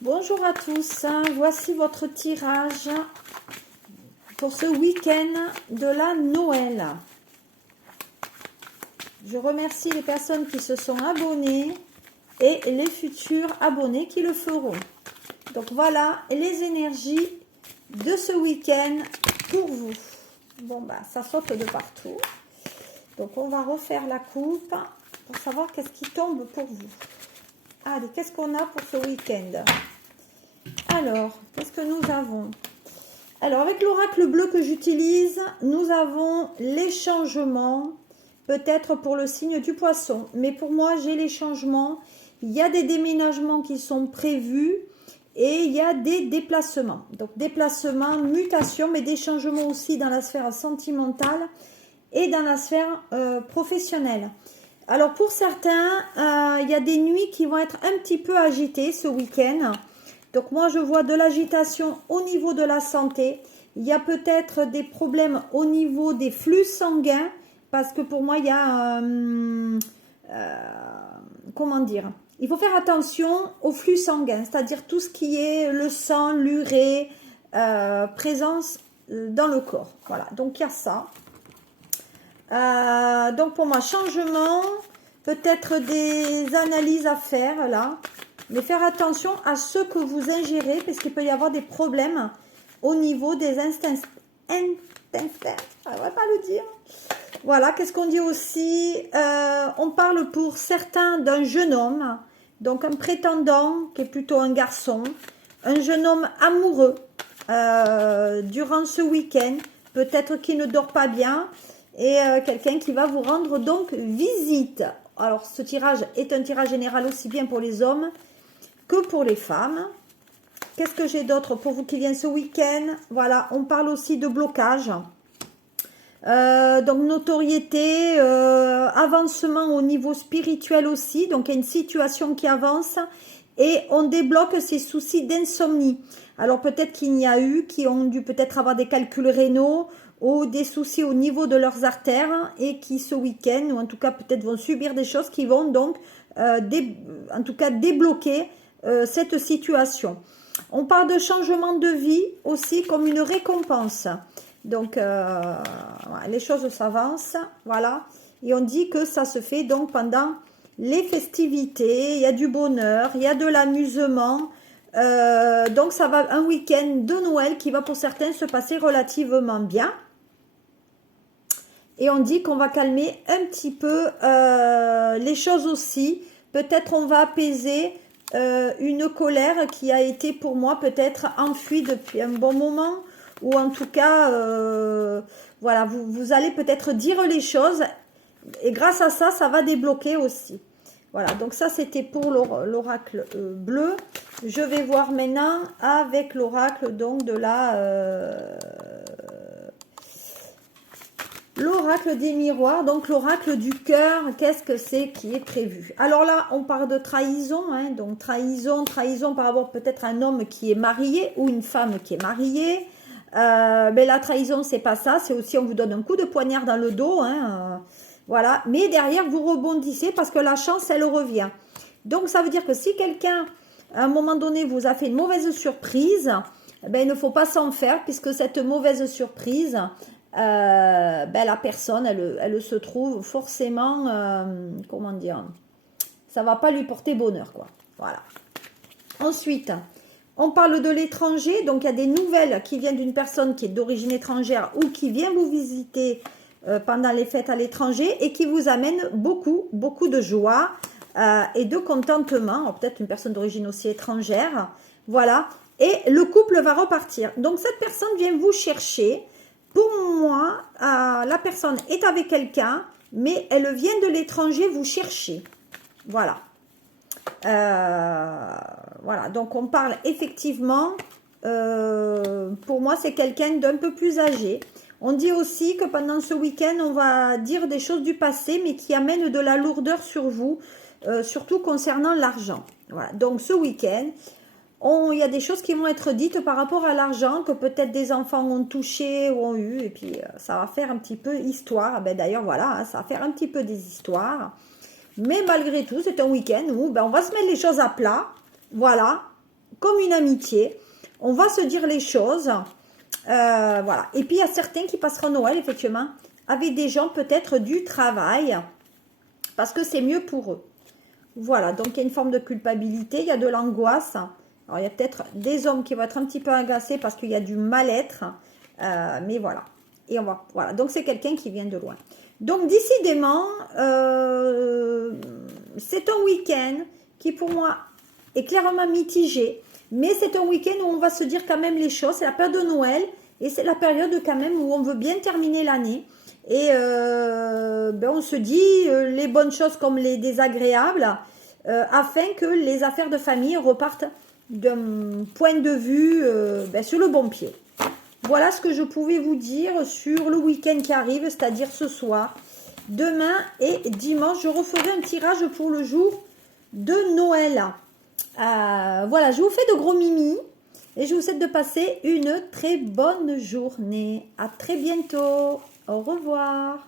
Bonjour à tous, voici votre tirage pour ce week-end de la Noël. Je remercie les personnes qui se sont abonnées et les futurs abonnés qui le feront. Donc voilà les énergies de ce week-end pour vous. Bon bah ça saute de partout. Donc on va refaire la coupe pour savoir qu'est-ce qui tombe pour vous. Allez, qu'est-ce qu'on a pour ce week-end ? Alors, qu'est-ce que nous avons? Alors, avec l'oracle bleu que j'utilise, nous avons les changements, peut-être pour le signe du poisson. Mais pour moi, j'ai les changements. Il y a des déménagements qui sont prévus et il y a des déplacements. Donc, déplacements, mutations, mais des changements aussi dans la sphère sentimentale et dans la sphère professionnelle. Alors, pour certains, il y a des nuits qui vont être un petit peu agitées ce week-end. Donc moi je vois de l'agitation au niveau de la santé. Il y a peut-être des problèmes au niveau des flux sanguins. Parce que pour moi il y a... comment dire? Il faut faire attention aux flux sanguins. C'est-à-dire tout ce qui est le sang, l'urée, présence dans le corps. Voilà, donc il y a ça. Donc pour moi changement, peut-être des analyses à faire là. Mais faire attention à ce que vous ingérez, parce qu'il peut y avoir des problèmes au niveau des instincts. On ne va pas le dire. Voilà, qu'est-ce qu'on dit aussi? On parle pour certains d'un jeune homme, donc un prétendant qui est plutôt un garçon, un jeune homme amoureux durant ce week-end, peut-être qu'il ne dort pas bien, et quelqu'un qui va vous rendre donc visite. Alors, ce tirage est un tirage général aussi bien pour les hommes que pour les femmes. Qu'est-ce que j'ai d'autre pour vous qui viennent ce week-end? Voilà, on parle aussi de blocage. Donc notoriété, avancement au niveau spirituel aussi. Donc il y a une situation qui avance et on débloque ces soucis d'insomnie. Alors peut-être qu'il y a eu qui ont dû peut-être avoir des calculs rénaux ou des soucis au niveau de leurs artères et qui ce week-end, ou en tout cas peut-être vont subir des choses qui vont donc en tout cas débloquer cette situation. On parle de changement de vie aussi comme une récompense. Donc, les choses s'avancent, voilà. Et on dit que ça se fait donc pendant les festivités, il y a du bonheur, il y a de l'amusement. Donc, ça va un week-end de Noël qui va pour certains se passer relativement bien. Et on dit qu'on va calmer un petit peu les choses aussi. Peut-être on va apaiser une colère qui a été pour moi peut-être enfouie depuis un bon moment, ou en tout cas voilà, vous allez peut-être dire les choses et grâce à ça, ça va débloquer aussi. Voilà, donc ça c'était pour l'oracle bleu. Je vais voir maintenant avec l'oracle donc de l'oracle des miroirs, donc l'oracle du cœur, qu'est-ce que c'est qui est prévu? Alors là, on parle de trahison, hein, donc trahison par rapport peut-être à un homme qui est marié ou une femme qui est mariée. Mais la trahison, c'est pas ça, c'est aussi on vous donne un coup de poignard dans le dos, hein, voilà. Mais derrière, vous rebondissez parce que la chance, elle revient. Donc ça veut dire que si quelqu'un, à un moment donné, vous a fait une mauvaise surprise, ben, il ne faut pas s'en faire puisque cette mauvaise surprise... ben, la personne, elle se trouve forcément, comment dire, ça va pas lui porter bonheur, quoi. Voilà. Ensuite, on parle de l'étranger, donc il y a des nouvelles qui viennent d'une personne qui est d'origine étrangère ou qui vient vous visiter pendant les fêtes à l'étranger et qui vous amène beaucoup de joie et de contentement. Peut-être une personne d'origine aussi étrangère, voilà. Et le couple va repartir. Donc cette personne vient vous chercher. Pour moi, la personne est avec quelqu'un, mais elle vient de l'étranger vous chercher. Voilà. Voilà, donc on parle effectivement, pour moi c'est quelqu'un d'un peu plus âgé. On dit aussi que pendant ce week-end, on va dire des choses du passé, mais qui amènent de la lourdeur sur vous, surtout concernant l'argent. Voilà, donc ce week-end... il y a des choses qui vont être dites par rapport à l'argent que peut-être des enfants ont touché ou ont eu. Et puis, ça va faire un petit peu histoire. Ben, d'ailleurs, voilà, hein, ça va faire un petit peu des histoires. Mais malgré tout, c'est un week-end où ben, on va se mettre les choses à plat. Voilà. comme une amitié. On va se dire les choses. Voilà. Et puis, il y a certains qui passeront Noël, effectivement, avec des gens peut-être du travail, parce que c'est mieux pour eux. Voilà, donc il y a une forme de culpabilité, il y a de l'angoisse. Alors, il y a peut-être des hommes qui vont être un petit peu agacés parce qu'il y a du mal-être. Mais voilà. Et voilà, donc c'est quelqu'un qui vient de loin. Donc, décidément, c'est un week-end qui, pour moi, est clairement mitigé. Mais c'est un week-end où on va se dire quand même les choses. C'est la période de Noël et c'est la période quand même où on veut bien terminer l'année. Et on se dit les bonnes choses comme les désagréables afin que les affaires de famille repartent d'un point de vue sur le bon pied. Voilà ce que je pouvais vous dire sur le week-end qui arrive, c'est-à-dire ce soir, demain et dimanche. Je referai un tirage pour le jour de Noël. Voilà, je vous fais de gros mimis et je vous souhaite de passer une très bonne journée. À très bientôt. Au revoir.